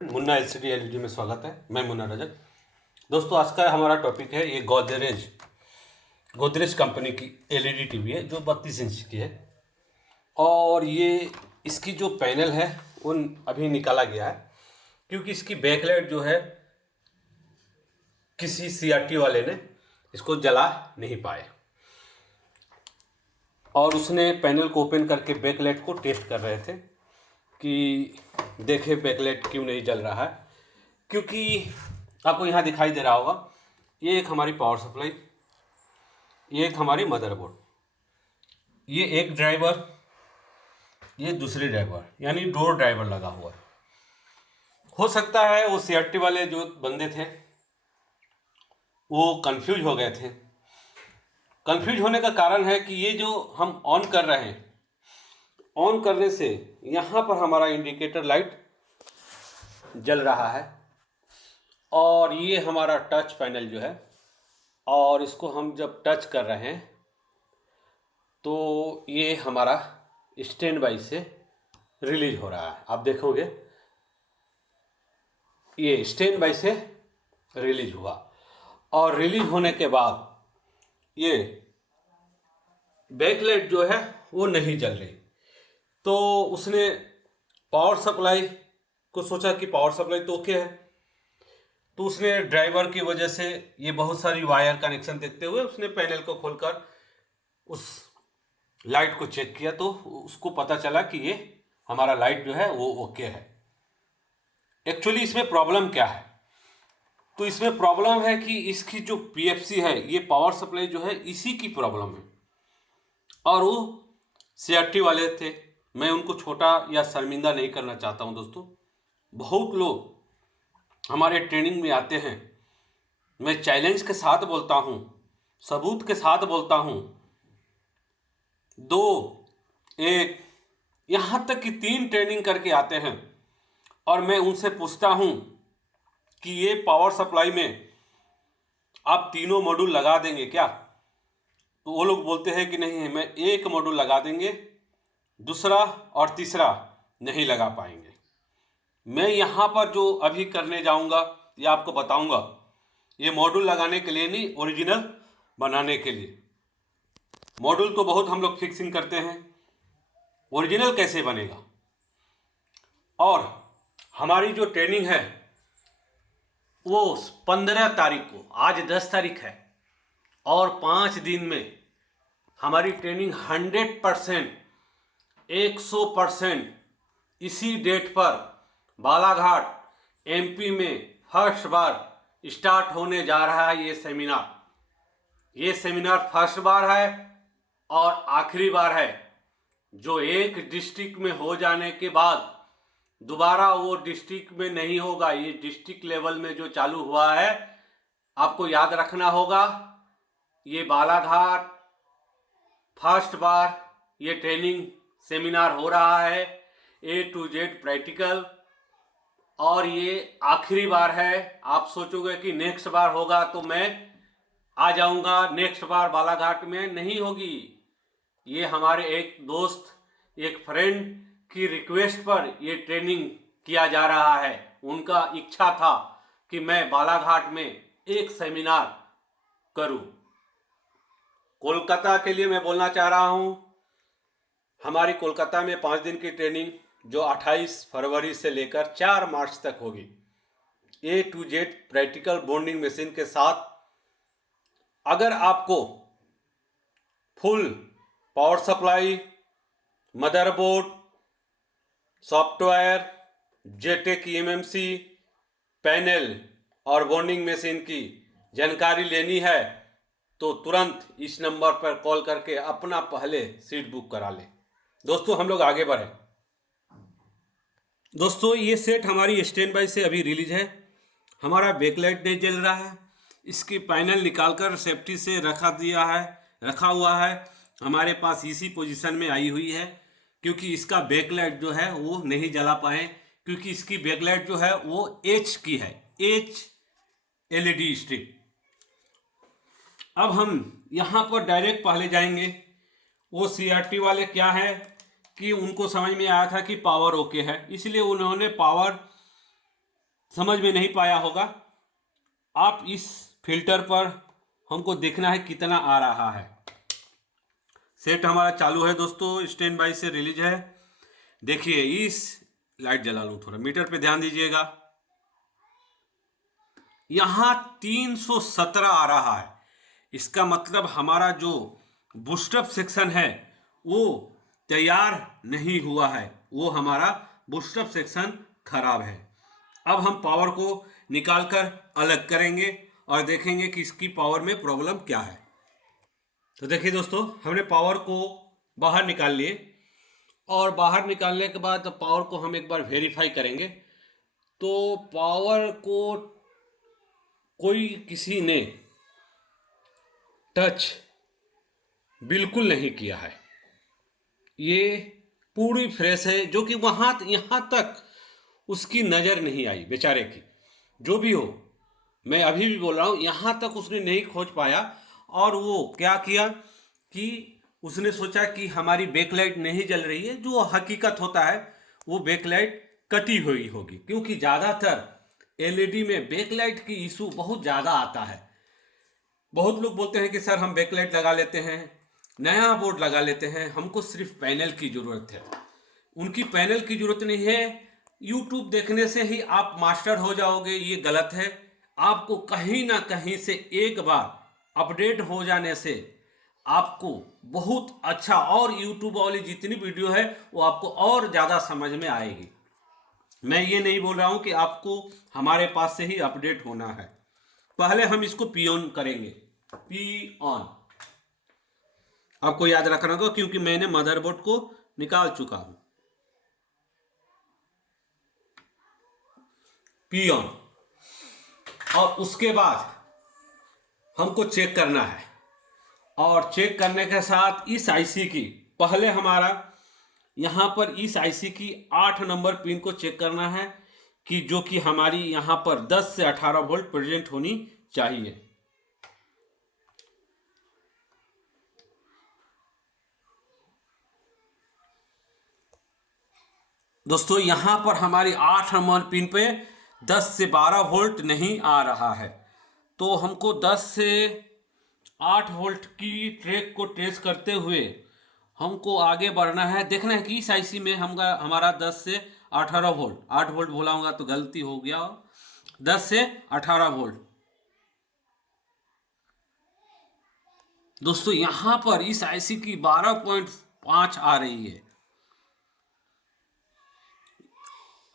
Munna LCD LED में स्वागत है। मैं मुन्ना रजक। दोस्तों, आज का हमारा टॉपिक है ये गोदरेज कंपनी की एलईडी टीवी है जो 32 इंच की है। और ये इसकी जो पैनल है वो अभी निकाला गया है, क्योंकि इसकी बैकलाइट जो है किसी सीआरटी वाले ने इसको जला नहीं पाए, और उसने पैनल को ओपन करके बैकलाइट को टेस्ट कर रहे थे कि देखे बैकलाइट क्यों नहीं जल रहा है। क्योंकि आपको यहाँ दिखाई दे रहा होगा, ये एक हमारी पावर सप्लाई, ये एक हमारी मदरबोर्ड, ये एक ड्राइवर, ये दूसरी ड्राइवर, यानी दो ड्राइवर लगा हुआ है। हो सकता है वो सीआरटी वाले जो बंदे थे वो कंफ्यूज हो गए थे। कंफ्यूज होने का कारण है कि ये जो हम ऑन कर रहे हैं, ऑन करने से यहाँ पर हमारा इंडिकेटर लाइट जल रहा है, और ये हमारा टच पैनल जो है, और इसको हम जब टच कर रहे हैं तो ये हमारा स्टैंड बाई से रिलीज हो रहा है। आप देखोगे ये स्टैंड बाई से रिलीज हुआ, और रिलीज होने के बाद ये बैकलाइट जो है वो नहीं जल रही। तो उसने पावर सप्लाई को सोचा कि पावर सप्लाई तो ओके है, तो उसने ड्राइवर की वजह से ये बहुत सारी वायर कनेक्शन देखते हुए उसने पैनल को खोलकर उस लाइट को चेक किया, तो उसको पता चला कि ये हमारा लाइट जो है वो ओके है। एक्चुअली इसमें प्रॉब्लम क्या है? तो इसमें प्रॉब्लम है कि इसकी जो पीएफसी है, ये पावर सप्लाई जो है, इसी की प्रॉब्लम है। और वो सीआरटी वाले थे, मैं उनको छोटा या शर्मिंदा नहीं करना चाहता हूं। दोस्तों, बहुत लोग हमारे ट्रेनिंग में आते हैं, मैं चैलेंज के साथ बोलता हूं, सबूत के साथ बोलता हूं, 2, 1, यहां तक कि 3 ट्रेनिंग करके आते हैं, और मैं उनसे पूछता हूं कि ये पावर सप्लाई में आप तीनों मॉड्यूल लगा देंगे क्या? तो वो लोग बोलते हैं कि नहीं, मैं एक मॉड्यूल लगा देंगे, दूसरा और तीसरा नहीं लगा पाएंगे। मैं यहाँ पर जो अभी करने जाऊँगा या आपको बताऊँगा, ये मॉड्यूल लगाने के लिए नहीं, ओरिजिनल बनाने के लिए। मॉड्यूल तो बहुत हम लोग फिक्सिंग करते हैं, ओरिजिनल कैसे बनेगा? और हमारी जो ट्रेनिंग है वो 15 तारीख को, आज 10 तारीख है, और 5 दिन में हमारी ट्रेनिंग 100%, 100% इसी डेट पर बालाघाट एमपी में फर्स्ट बार स्टार्ट होने जा रहा है। ये सेमिनार फर्स्ट बार है और आखिरी बार है। जो एक डिस्ट्रिक्ट में हो जाने के बाद दोबारा वो डिस्ट्रिक्ट में नहीं होगा, ये डिस्ट्रिक्ट लेवल में जो चालू हुआ है, आपको याद रखना होगा। ये बालाघाट फर्स्ट बार ये ट्रेनिंग सेमिनार हो रहा है, A to Z प्रैक्टिकल, और ये आखिरी बार है। आप सोचोगे कि नेक्स्ट बार होगा तो मैं आ जाऊंगा, नेक्स्ट बार बालाघाट में नहीं होगी। ये हमारे एक दोस्त, एक फ्रेंड की रिक्वेस्ट पर ये ट्रेनिंग किया जा रहा है। उनका इच्छा था कि मैं बालाघाट में एक सेमिनार करूं। कोलकाता के लिए मैं बोलना चाह रहा हूं, हमारी कोलकाता में 5 दिन की ट्रेनिंग जो 28 फरवरी से लेकर 4 मार्च तक होगी, A to Z practical bonding machine के साथ। अगर आपको full power supply, motherboard, software, JTAG EMMC, panel और बॉन्डिंग मशीन की जानकारी लेनी है तो तुरंत इस नंबर पर कॉल करके अपना पहले सीट बुक करा लें। दोस्तों, हम लोग आगे बढ़ें। दोस्तों, ये सेट हमारी स्टैंड बाई से अभी रिलीज है। हमारा बैकलाइट नहीं जल रहा है, इसकी पैनल निकालकर सेफ्टी से रखा हुआ है। हमारे पास इसी पोजीशन में आई हुई है, क्योंकि इसका बैकलाइट जो है वो नहीं जला पाए, क्योंकि इसकी बैकलाइट जो है वो H की है, H LED स्ट्रिप। अब हम यहाँ पर डायरेक्ट पहले जाएंगे। वो सीआरटी वाले क्या है कि उनको समझ में आया था कि पावर ओके है, इसलिए उन्होंने पावर समझ में नहीं पाया होगा। आप इस फिल्टर पर हमको देखना है कितना आ रहा है। सेट हमारा चालू है दोस्तों, स्टैंड बाई से रिलीज है। देखिए इस लाइट जला लूं थोड़ा, मीटर पे ध्यान दीजिएगा, यहां 317 आ रहा है। इसका मतलब हमारा जो बूस्टअप सेक्शन है वो तैयार नहीं हुआ है, वो हमारा बूस्टअप सेक्शन खराब है। अब हम पावर को निकालकर अलग करेंगे और देखेंगे कि इसकी पावर में प्रॉब्लम क्या है। तो देखिए दोस्तों, हमने पावर को बाहर निकाल लिए और बाहर निकालने के बाद पावर को हम एक बार वेरीफाई करेंगे। तो पावर को कोई किसी ने टच बिल्कुल नहीं किया है, ये पूरी फ्रेश है, जो कि वहां यहां तक उसकी नजर नहीं आई बेचारे की। जो भी हो, मैं अभी भी बोल रहा हूं, यहां तक उसने नहीं खोज पाया। और वो क्या किया कि उसने सोचा कि हमारी बैकलाइट नहीं जल रही है, जो हकीकत होता है वो बैकलाइट कटी हुई होगी, क्योंकि ज़्यादातर एलईडी में बैकलाइट की इशू बहुत ज़्यादा आता है। बहुत लोग बोलते हैं कि सर हम बैकलाइट लगा लेते हैं, नया बोर्ड लगा लेते हैं, हमको सिर्फ पैनल की ज़रूरत है। उनकी पैनल की ज़रूरत नहीं है, यूट्यूब देखने से ही आप मास्टर हो जाओगे, ये गलत है। आपको कहीं ना कहीं से एक बार अपडेट हो जाने से आपको बहुत अच्छा, और यूट्यूब वाली जितनी वीडियो है वो आपको और ज़्यादा समझ में आएगी। मैं ये नहीं बोल रहा हूँ कि आपको हमारे पास से ही अपडेट होना है। पहले हम इसको पी ऑन करेंगे, पी ऑन आपको याद रखना होगा, क्योंकि मैंने मदरबोर्ड को निकाल चुका हूं। पी ऑन, और उसके बाद हमको चेक करना है। और चेक करने के साथ इस आईसी की, पहले हमारा यहाँ पर इस आईसी की 8 नंबर पिन को चेक करना है, कि जो कि हमारी यहाँ पर 10 से 18 वोल्ट प्रेजेंट होनी चाहिए। दोस्तों यहाँ पर हमारी 8 नंबर पिन पे 10 से 12 वोल्ट नहीं आ रहा है, तो हमको 10 से 8 वोल्ट की ट्रैक को ट्रेस करते हुए हमको आगे बढ़ना है। देखना है कि इस आईसी में हमारा 10 से 18 वोल्ट, 8 वोल्ट बोला होगा तो गलती हो गया, 10 से 18 वोल्ट। दोस्तों यहाँ पर इस आईसी की 12.5 आ रही है।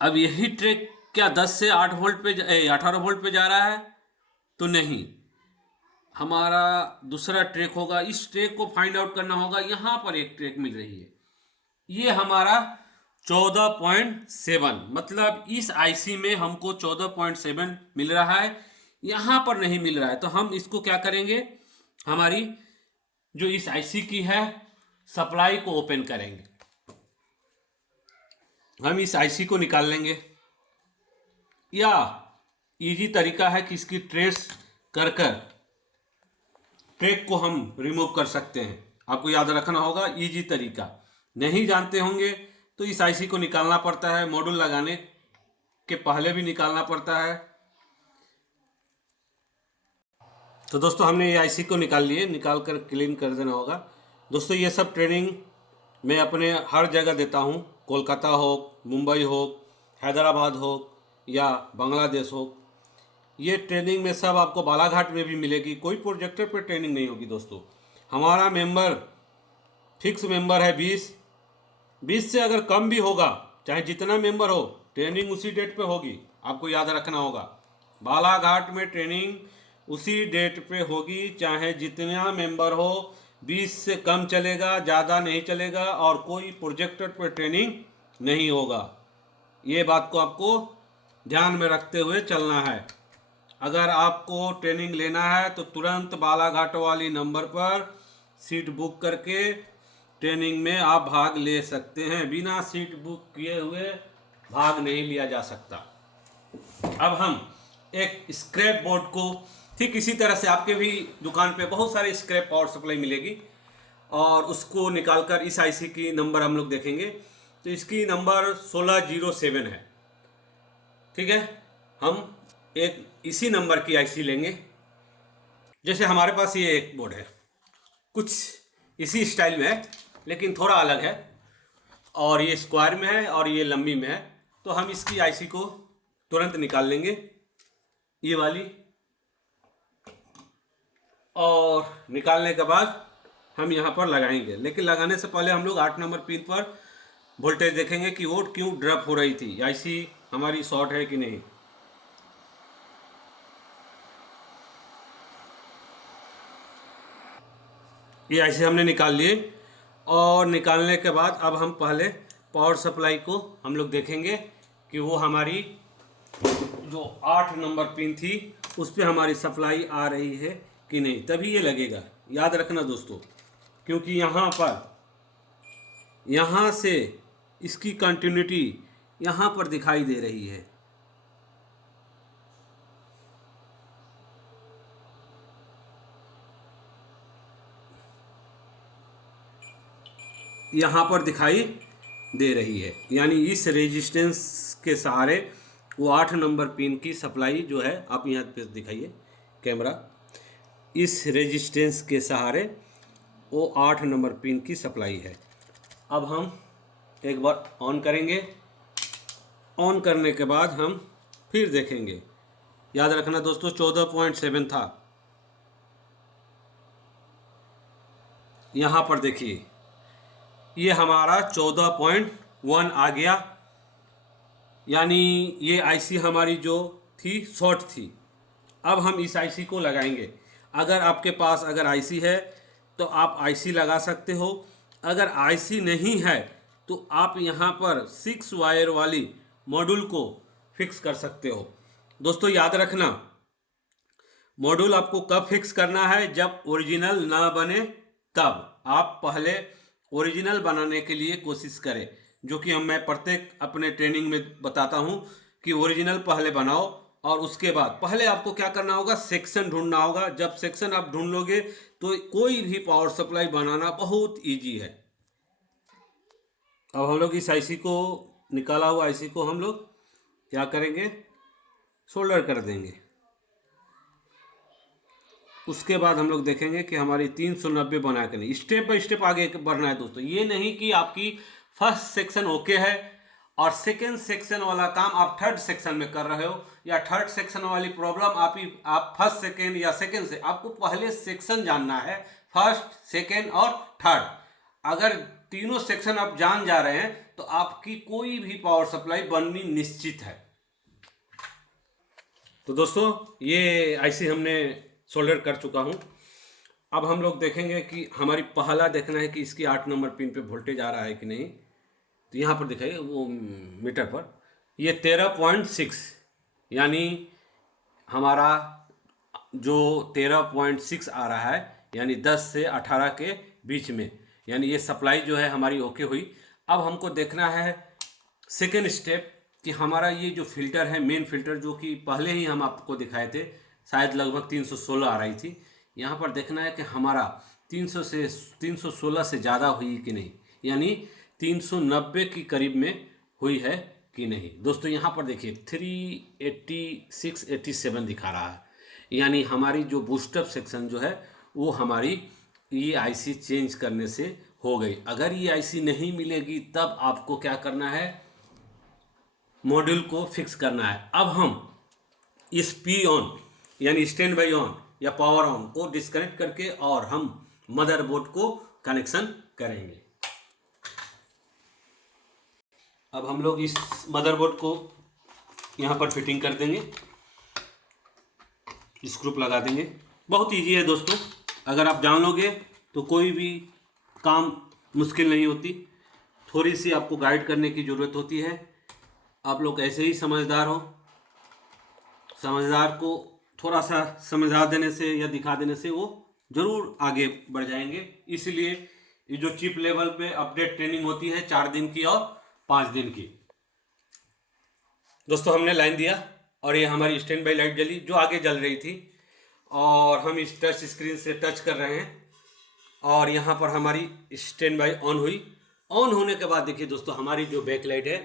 अब यही ट्रैक क्या 10 से 8 वोल्ट पे 18 वोल्ट पे जा रहा है? तो नहीं, हमारा दूसरा ट्रैक होगा। इस ट्रैक को फाइंड आउट करना होगा। यहाँ पर एक ट्रैक मिल रही है, ये हमारा 14.7, मतलब इस आईसी में हमको 14.7 मिल रहा है, यहाँ पर नहीं मिल रहा है। तो हम इसको क्या करेंगे, हमारी जो इस आईसी की है सप्लाई को ओपन करेंगे। हम इस आईसी को निकाल लेंगे, या इजी तरीका है कि इसकी ट्रेस कर ट्रैक को हम रिमूव कर सकते हैं। आपको याद रखना होगा, इजी तरीका। नहीं जानते होंगे तो इस आईसी को निकालना पड़ता है, मॉड्यूल लगाने के पहले भी निकालना पड़ता है। तो दोस्तों हमने ये आईसी को निकाल लिए, निकाल कर क्लीन कर देना होगा। दोस्तों ये सब ट्रेनिंग मैं अपने हर जगह देता हूँ, कोलकाता हो, मुंबई हो, हैदराबाद हो या बांग्लादेश हो। ये ट्रेनिंग में सब आपको बालाघाट में भी मिलेगी। कोई प्रोजेक्टर पे ट्रेनिंग नहीं होगी दोस्तों। हमारा मेंबर फिक्स मेंबर है 20 से अगर कम भी होगा, चाहे जितना मेंबर हो, ट्रेनिंग उसी डेट पे होगी। आपको याद रखना होगा, बालाघाट में ट्रेनिंग उसी डेट पे होगी, चाहे जितना मेंबर हो। 20 से कम चलेगा, ज़्यादा नहीं चलेगा, और कोई प्रोजेक्टर पे ट्रेनिंग नहीं होगा। ये बात को आपको ध्यान में रखते हुए चलना है। अगर आपको ट्रेनिंग लेना है तो तुरंत बालाघाट वाली नंबर पर सीट बुक करके ट्रेनिंग में आप भाग ले सकते हैं। बिना सीट बुक किए हुए भाग नहीं लिया जा सकता। अब हम एक स्क्रैप बोर्ड को, ठीक इसी तरह से आपके भी दुकान पे बहुत सारे स्क्रैप पावर सप्लाई मिलेगी, और उसको निकालकर इस आईसी की नंबर हम लोग देखेंगे। तो इसकी नंबर 1607 है, ठीक है। हम एक इसी नंबर की आईसी लेंगे। जैसे हमारे पास ये एक बोर्ड है, कुछ इसी स्टाइल में है लेकिन थोड़ा अलग है, और ये स्क्वायर में है और ये लंबी में है। तो हम इसकी आईसी को तुरंत निकाल लेंगे, ये वाली, और निकालने के बाद हम यहाँ पर लगाएंगे। लेकिन लगाने से पहले हम लोग 8 नंबर पिन पर वोल्टेज देखेंगे कि वो क्यों ड्रॉप हो रही थी, आईसी हमारी शॉर्ट है कि नहीं। ये आईसी हमने निकाल लिए, और निकालने के बाद अब हम पहले पावर सप्लाई को हम लोग देखेंगे कि वो हमारी जो 8 नंबर पिन थी उस पर हमारी सप्लाई आ रही है कि नहीं, तभी ये लगेगा। याद रखना दोस्तों, क्योंकि यहाँ से इसकी कंटिन्यूटी यहाँ पर दिखाई दे रही है। यहाँ पर दिखाई दे रही है, यानी इस रेजिस्टेंस के सहारे वो 8 नंबर पिन की सप्लाई जो है, आप यहाँ पे दिखाइए कैमरा, इस रेजिस्टेंस के सहारे वो 8 नंबर पिन की सप्लाई है। अब हम एक बार ऑन करेंगे, ऑन करने के बाद हम फिर देखेंगे। याद रखना दोस्तों 14.7 था, यहाँ पर देखिए ये हमारा 14.1 आ गया, यानी ये आईसी हमारी जो थी शॉर्ट थी। अब हम इस आईसी को लगाएंगे। अगर आपके पास अगर आईसी है तो आप आईसी लगा सकते हो, अगर आईसी नहीं है तो आप यहाँ पर 6 वायर वाली मॉड्यूल को फिक्स कर सकते हो। दोस्तों याद रखना, मॉड्यूल आपको कब फिक्स करना है, जब ओरिजिनल ना बने तब। आप पहले ओरिजिनल बनाने के लिए कोशिश करें, जो कि मैं प्रत्येक अपने ट्रेनिंग में बताता हूं कि ओरिजिनल पहले बनाओ, और उसके बाद पहले आपको क्या करना होगा, सेक्शन ढूंढना होगा। जब सेक्शन आप ढूंढ लोगे तो कोई भी पावर सप्लाई बनाना बहुत इजी है। अब हम लोग इस आईसी को, निकाला हुआ आईसी को हम लोग क्या करेंगे, सोल्डर कर देंगे। उसके बाद हम लोग देखेंगे कि हमारी 390 बना के नहीं, स्टेप बाय स्टेप आगे बढ़ना है दोस्तों। ये नहीं कि आपकी फर्स्ट सेक्शन ओके है और सेकेंड सेक्शन वाला काम आप थर्ड सेक्शन में कर रहे हो, या थर्ड सेक्शन वाली प्रॉब्लम आप फर्स्ट सेकेंड या सेकेंड से, आपको पहले सेक्शन जानना है, फर्स्ट सेकेंड और थर्ड। अगर तीनों सेक्शन आप जान जा रहे हैं तो आपकी कोई भी पावर सप्लाई बननी निश्चित है। तो दोस्तों ये आईसी हमने सोल्डर कर चुका हूं। अब हम लोग देखेंगे कि हमारी पहला देखना है कि इसकी 8 नंबर पिन पे वोल्टेज आ रहा है कि नहीं। तो यहाँ पर दिखाइए वो मीटर पर ये 13.6, यानी हमारा जो 13.6 आ रहा है, यानी 10 से 18 के बीच में, यानी ये सप्लाई जो है हमारी ओके हुई। अब हमको देखना है सेकेंड स्टेप कि हमारा ये जो फिल्टर है, मेन फिल्टर, जो कि पहले ही हम आपको दिखाए थे, शायद लगभग 316 आ रही थी। यहाँ पर देखना है कि हमारा 316 से ज़्यादा हुई कि नहीं, यानी 390 के करीब में हुई है कि नहीं। दोस्तों यहाँ पर देखिए 386, 87 दिखा रहा है, यानी हमारी जो बूस्टअप सेक्शन जो है वो हमारी ये आईसी चेंज करने से हो गई। अगर ये आईसी नहीं मिलेगी तब आपको क्या करना है, मॉड्यूल को फिक्स करना है। अब हम इस पी ऑन यानी स्टैंड बाई ऑन या पावर ऑन को डिस्कनेक्ट करके और हम मदरबोर्ड को कनेक्शन करेंगे। अब हम लोग इस मदरबोर्ड को यहाँ पर फिटिंग कर देंगे, स्क्रू लगा देंगे। बहुत इजी है दोस्तों, अगर आप जान लोगे तो कोई भी काम मुश्किल नहीं होती। थोड़ी सी आपको गाइड करने की ज़रूरत होती है। आप लोग ऐसे ही समझदार हो, समझदार को थोड़ा सा समझा देने से या दिखा देने से वो ज़रूर आगे बढ़ जाएंगे। इसलिए ये जो चिप लेवल पे अपडेट ट्रेनिंग होती है 4 दिन की और 5 दिन की। दोस्तों हमने लाइन दिया और ये हमारी स्टैंड बाई लाइट जली, जो आगे जल रही थी, और हम इस टच स्क्रीन से टच कर रहे हैं और यहाँ पर हमारी स्टैंड बाई ऑन हुई। ऑन होने के बाद देखिए दोस्तों हमारी जो बैक लाइट है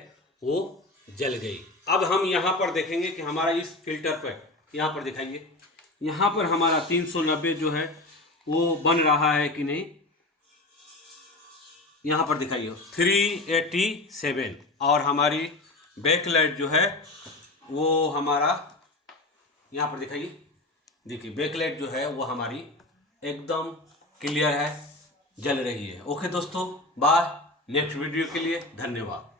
वो जल गई। अब हम यहाँ पर देखेंगे कि हमारा इस फिल्टर पर, यहाँ पर दिखाइए, यहाँ पर हमारा 390 जो है वो बन रहा है कि नहीं। यहाँ पर दिखाइए 387, और हमारी बैकलाइट जो है वो हमारा यहाँ पर दिखाइए, देखिए बैकलाइट जो है वो हमारी एकदम क्लियर है, जल रही है। ओके दोस्तों, बाय। नेक्स्ट वीडियो के लिए धन्यवाद।